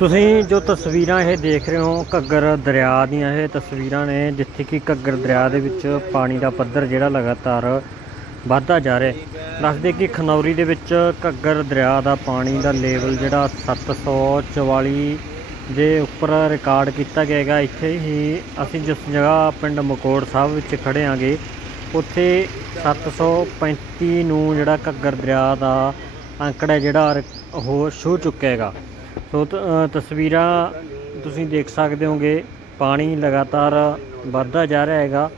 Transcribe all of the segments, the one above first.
ਤੁਸੀਂ ਜੋ ਤਸਵੀਰਾਂ ਇਹ ਦੇਖ ਰਹੇ ਹੋ, ਘੱਗਰ ਦਰਿਆ ਦੀਆਂ ਇਹ ਤਸਵੀਰਾਂ ਨੇ, ਜਿੱਥੇ ਕਿ ਘੱਗਰ ਦਰਿਆ ਦੇ ਵਿੱਚ ਪਾਣੀ ਦਾ ਪੱਧਰ ਜਿਹੜਾ ਲਗਾਤਾਰ ਵੱਧਦਾ ਜਾ ਰਿਹਾ ਦੱਸਦੇ ਕਿ ਖਨੌਰੀ ਦੇ ਵਿੱਚ ਘੱਗਰ ਦਰਿਆ ਦਾ ਪਾਣੀ ਦਾ ਲੈਵਲ ਜਿਹੜਾ 744 ਦੇ ਉੱਪਰ ਰਿਕਾਰਡ ਕੀਤਾ ਗਿਆ ਹੈਗਾ। ਇੱਥੇ ਹੀ ਅਸੀਂ ਜਿਸ ਜਗ੍ਹਾ ਪਿੰਡ ਮਕੋੜ ਸਾਹਿਬ ਵਿੱਚ ਖੜੇ ਆਂਗੇ ਉੱਥੇ 735 ਨੂੰ ਜਿਹੜਾ ਘੱਗਰ ਦਰਿਆ ਦਾ ਅੰਕੜਾ ਜਿਹੜਾ ਰਿ- ਉਹ ਛੂ ਚੁੱਕਿਆ ਹੈਗਾ। ਸੋ ਤਸਵੀਰਾਂ ਤੁਸੀਂ ਦੇਖ ਸਕਦੇ ਹੋਗੇ। ਪਾਣੀ ਲਗਾਤਾਰ ਵੱਧਦਾ ਜਾ ਰਿਹਾ ਹੈਗਾ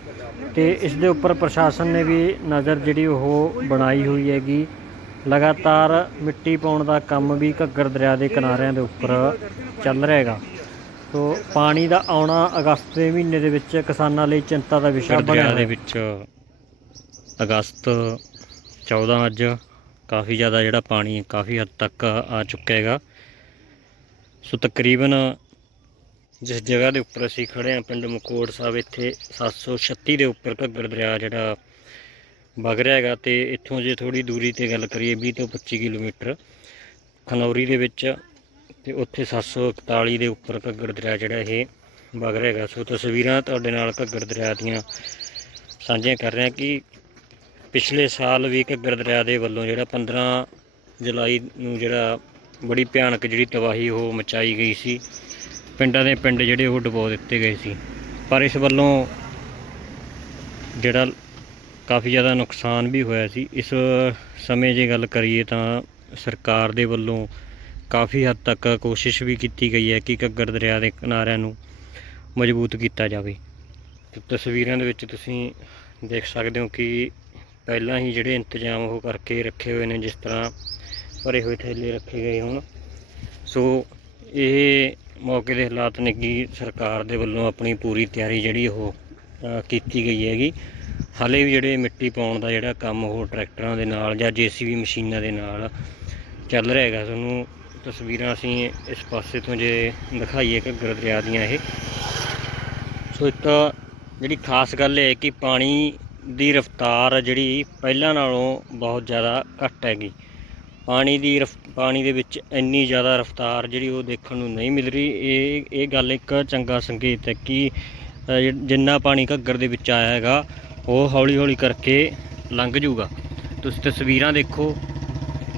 ਤੇ ਇਸ ਦੇ ਉੱਪਰ ਪ੍ਰਸ਼ਾਸਨ ਨੇ ਵੀ ਨਜ਼ਰ ਜਿਹੜੀ ਉਹ ਬਣਾਈ ਹੋਈ ਹੈਗੀ। ਲਗਾਤਾਰ ਮਿੱਟੀ ਪਾਉਣ ਦਾ ਕੰਮ ਵੀ ਘੱਗਰ ਦਰਿਆ ਦੇ ਕਿਨਾਰਿਆਂ ਦੇ ਉੱਪਰ ਚੱਲ ਰਿਹਾ ਹੈਗਾ। ਸੋ ਪਾਣੀ ਦਾ ਆਉਣਾ ਅਗਸਤ ਦੇ ਮਹੀਨੇ ਦੇ ਵਿੱਚ ਕਿਸਾਨਾਂ ਲਈ ਚਿੰਤਾ ਦਾ ਵਿਸ਼ਾ ਬਣਿਆ ਦਰਿਆ ਦੇ ਵਿੱਚ ਅਗਸਤ 14 ਅੱਜ ਕਾਫੀ ਜ਼ਿਆਦਾ ਜਿਹੜਾ ਪਾਣੀ ਕਾਫੀ ਹੱਦ ਤੱਕ ਆ ਚੁੱਕਾ ਹੈਗਾ। ਸੋ ਤਕਰੀਬਨ ਜਿਸ ਜਗ੍ਹਾ ਦੇ ਉੱਪਰ ਅਸੀਂ ਖੜੇ ਹਾਂ, ਪਿੰਡ ਮਕੋੜ ਸਾਹਿਬ, ਇੱਥੇ 736 ਦੇ ਉੱਪਰ ਘੱਗਰ ਦਰਿਆ ਜਿਹੜਾ ਵਗ ਰਿਹਾ ਹੈਗਾ ਤੇ ਇੱਥੋਂ ਜੇ ਥੋੜੀ ਦੂਰੀ ਤੇ ਗੱਲ ਕਰੀਏ 20 ਤੋਂ 25 ਕਿਲੋਮੀਟਰ ਖਨੌਰੀ ਦੇ ਵਿੱਚ ਤੇ ਉੱਥੇ 741 ਦੇ ਉੱਪਰ ਘੱਗਰ ਦਰਿਆ ਜਿਹੜਾ ਇਹ ਵਗ ਰਿਹਾ ਹੈਗਾ। ਸੋ ਤਸਵੀਰਾਂ ਤੁਹਾਡੇ ਨਾਲ ਘੱਗਰ ਦਰਿਆ ਦੀਆਂ ਸਾਂਝੀਆਂ ਕਰ ਰਿਹਾ ਕਿ ਪਿਛਲੇ ਸਾਲ ਵੀ ਘੱਗਰ ਦਰਿਆ ਦੇ ਵੱਲੋਂ ਜਿਹੜਾ 15 ਜੁਲਾਈ ਨੂੰ ਜਿਹੜਾ ਬੜੀ ਭਿਆਨਕ ਜਿਹੜੀ ਤਬਾਹੀ ਉਹ ਮਚਾਈ ਗਈ ਸੀ। ਪਿੰਡਾਂ ਦੇ ਪਿੰਡ ਜਿਹੜੇ ਉਹ ਡੁਬੋ ਦਿੱਤੇ ਗਏ ਸੀ। ਪਰ ਇਸ ਵੱਲੋਂ ਜਿਹੜਾ ਕਾਫੀ ਜ਼ਿਆਦਾ ਨੁਕਸਾਨ ਵੀ ਹੋਇਆ ਸੀ। ਇਸ ਸਮੇਂ ਜੇ ਗੱਲ ਕਰੀਏ ਤਾਂ ਸਰਕਾਰ ਦੇ ਵੱਲੋਂ ਕਾਫੀ ਹੱਦ ਤੱਕ ਕੋਸ਼ਿਸ਼ ਵੀ ਕੀਤੀ ਗਈ ਹੈ ਕਿ ਘੱਗਰ ਦਰਿਆ ਦੇ ਕਿਨਾਰਿਆਂ ਨੂੰ ਮਜ਼ਬੂਤ ਕੀਤਾ ਜਾਵੇ। ਤਸਵੀਰਾਂ ਦੇ ਵਿੱਚ ਤੁਸੀਂ ਦੇਖ ਸਕਦੇ ਹੋ ਕਿ ਪਹਿਲਾਂ ਹੀ ਜਿਹੜੇ ਇੰਤਜ਼ਾਮ ਉਹ ਕਰਕੇ ਰੱਖੇ ਹੋਏ ਨੇ ਜਿਸ ਤਰ੍ਹਾਂ ਭਰੇ ਹੋਏ ਥੈਲੇ ਰੱਖੇ ਗਏ ਹੋਣ। ਸੋ ਇਹ ਮੌਕੇ ਦੇ ਹਾਲਾਤ ਨੇ ਕਿ ਸਰਕਾਰ ਦੇ ਵੱਲੋਂ ਆਪਣੀ ਪੂਰੀ ਤਿਆਰੀ ਜਿਹੜੀ ਉਹ ਕੀਤੀ ਗਈ ਹੈਗੀ। ਹਾਲੇ ਵੀ ਜਿਹੜੇ ਮਿੱਟੀ ਪਾਉਣ ਦਾ ਜਿਹੜਾ ਕੰਮ ਉਹ ਟਰੈਕਟਰਾਂ ਦੇ ਨਾਲ ਜਾਂ ਜੀਸੀਬੀ ਮਸ਼ੀਨਾਂ ਦੇ ਨਾਲ ਚੱਲ ਰਿਹਾ ਹੈਗਾ। ਤੁਹਾਨੂੰ ਤਸਵੀਰਾਂ ਅਸੀਂ ਇਸ ਪਾਸੇ ਤੋਂ ਜੇ ਦਿਖਾਈਏ ਘੱਗਰ ਦਰਿਆ ਦੀਆਂ ਇਹ। ਸੋ ਇੱਕ ਜਿਹੜੀ ਖਾਸ ਗੱਲ ਇਹ ਹੈ ਕਿ ਪਾਣੀ ਦੀ ਰਫ਼ਤਾਰ ਜਿਹੜੀ ਪਹਿਲਾਂ ਨਾਲੋਂ ਬਹੁਤ ਜ਼ਿਆਦਾ ਘੱਟ ਹੈਗੀ। ਪਾਣੀ ਦੀ ਰਫ, ਪਾਣੀ ਦੇ ਵਿੱਚ ਇੰਨੀ ਜ਼ਿਆਦਾ ਰਫ਼ਤਾਰ ਜਿਹੜੀ ਉਹ ਦੇਖਣ ਨੂੰ ਨਹੀਂ ਮਿਲ ਰਹੀ। ਇਹ ਇਹ ਗੱਲ ਇੱਕ ਚੰਗਾ ਸੰਕੇਤ ਹੈ ਕਿ ਜਿੰਨਾ ਪਾਣੀ ਘੱਗਰ ਦੇ ਵਿੱਚ ਆਇਆ ਹੈਗਾ, ਉਹ ਹੌਲੀ ਹੌਲੀ ਕਰਕੇ ਲੰਘ ਜਾਊਗਾ। ਤੁਸੀਂ ਤਸਵੀਰਾਂ ਦੇਖੋ,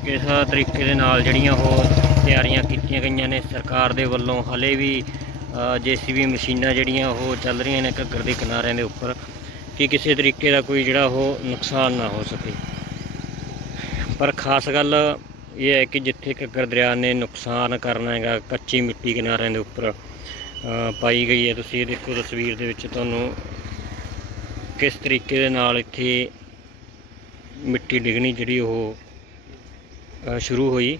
ਕਿਸ ਤਰੀਕੇ ਦੇ ਨਾਲ ਜਿਹੜੀਆਂ ਉਹ ਤਿਆਰੀਆਂ ਕੀਤੀਆਂ ਗਈਆਂ ਨੇ। ਸਰਕਾਰ ਦੇ ਵੱਲੋਂ ਹਲੇ ਵੀ ਜੀਸੀਬੀ ਮਸ਼ੀਨਾਂ ਜਿਹੜੀਆਂ ਉਹ ਚੱਲ ਰਹੀਆਂ ਨੇ ਘੱਗਰ ਦੇ ਕਿਨਾਰਿਆਂ ਦੇ ਉੱਪਰ, ਕਿ ਕਿਸੇ ਤਰੀਕੇ ਦਾ ਕੋਈ ਜਿਹੜਾ ਉਹ ਨੁਕਸਾਨ ਨਾ ਹੋ ਸਕੇ। ਪਰ ਖਾਸ ਗੱਲ ਇਹ ਹੈ ਕਿ ਜਿੱਥੇ ਘੱਗਰ ਦਰਿਆ ਨੇ ਨੁਕਸਾਨ ਕਰਨਾ ਹੈਗਾ ਕੱਚੀ ਮਿੱਟੀ ਕਿਨਾਰਿਆਂ ਦੇ ਉੱਪਰ ਪਾਈ ਗਈ ਹੈ। ਤੁਸੀਂ ਇਹ ਦੇਖੋ ਤਸਵੀਰ ਦੇ ਵਿੱਚ ਤੁਹਾਨੂੰ ਕਿਸ ਤਰੀਕੇ ਦੇ ਨਾਲ ਇੱਥੇ ਮਿੱਟੀ ਡਿੱਗਣੀ ਜਿਹੜੀ ਉਹ ਸ਼ੁਰੂ ਹੋਈ।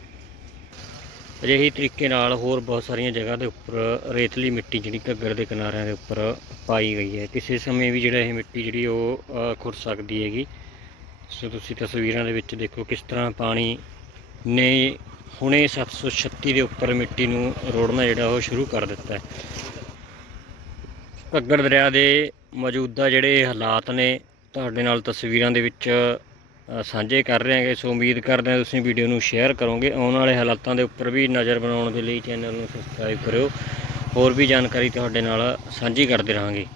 ਅਜਿਹੀ ਤਰੀਕੇ ਨਾਲ ਹੋਰ ਬਹੁਤ ਸਾਰੀਆਂ ਜਗ੍ਹਾ ਦੇ ਉੱਪਰ ਰੇਤਲੀ ਮਿੱਟੀ ਜਿਹੜੀ ਘੱਗਰ ਦੇ ਕਿਨਾਰਿਆਂ ਦੇ ਉੱਪਰ ਪਾਈ ਗਈ ਹੈ। ਕਿਸੇ ਸਮੇਂ ਵੀ ਜਿਹੜਾ ਇਹ ਮਿੱਟੀ ਜਿਹੜੀ ਉਹ ਅ, ਖੁਰ ਸਕਦੀ ਹੈਗੀ। ਸੋ ਤੁਸੀਂ ਤਸਵੀਰਾਂ ਦੇ ਵਿੱਚ ਦੇਖੋ ਕਿਸ ਤਰ੍ਹਾਂ ਪਾਣੀ ਨੇ ਹੁਣੇ 736 ਦੇ ਉੱਪਰ ਮਿੱਟੀ ਨੂੰ ਰੋੜਨਾ ਜਿਹੜਾ ਉਹ ਸ਼ੁਰੂ ਕਰ ਦਿੱਤਾ ਹੈ। ਘੱਗਰ ਦਰਿਆ ਦੇ ਮੌਜੂਦਾ ਜਿਹੜੇ ਹਾਲਾਤ ਨੇ, ਤੁਹਾਡੇ ਨਾਲ ਤਸਵੀਰਾਂ ਦੇ ਵਿੱਚ ਸਾਂਝੇ ਕਰ ਰਹੇ ਹਾਂਗੇ ਸੋ ਉਮੀਦ ਕਰਦੇ ਹਾਂ ਤੁਸੀਂ ਵੀਡੀਓ ਨੂੰ ਸ਼ੇਅਰ ਕਰੋਗੇ। ਆਉਣ ਵਾਲੇ ਹਾਲਾਤਾਂ ਦੇ ਉੱਪਰ ਵੀ ਨਜ਼ਰ ਬਣਾਉਣ ਦੇ ਲਈ ਚੈਨਲ ਨੂੰ ਸਬਸਕ੍ਰਾਈਬ ਕਰਿਓ। ਹੋਰ ਵੀ ਜਾਣਕਾਰੀ ਤੁਹਾਡੇ ਨਾਲ ਸਾਂਝੀ ਕਰਦੇ ਰਹਾਂਗੇ।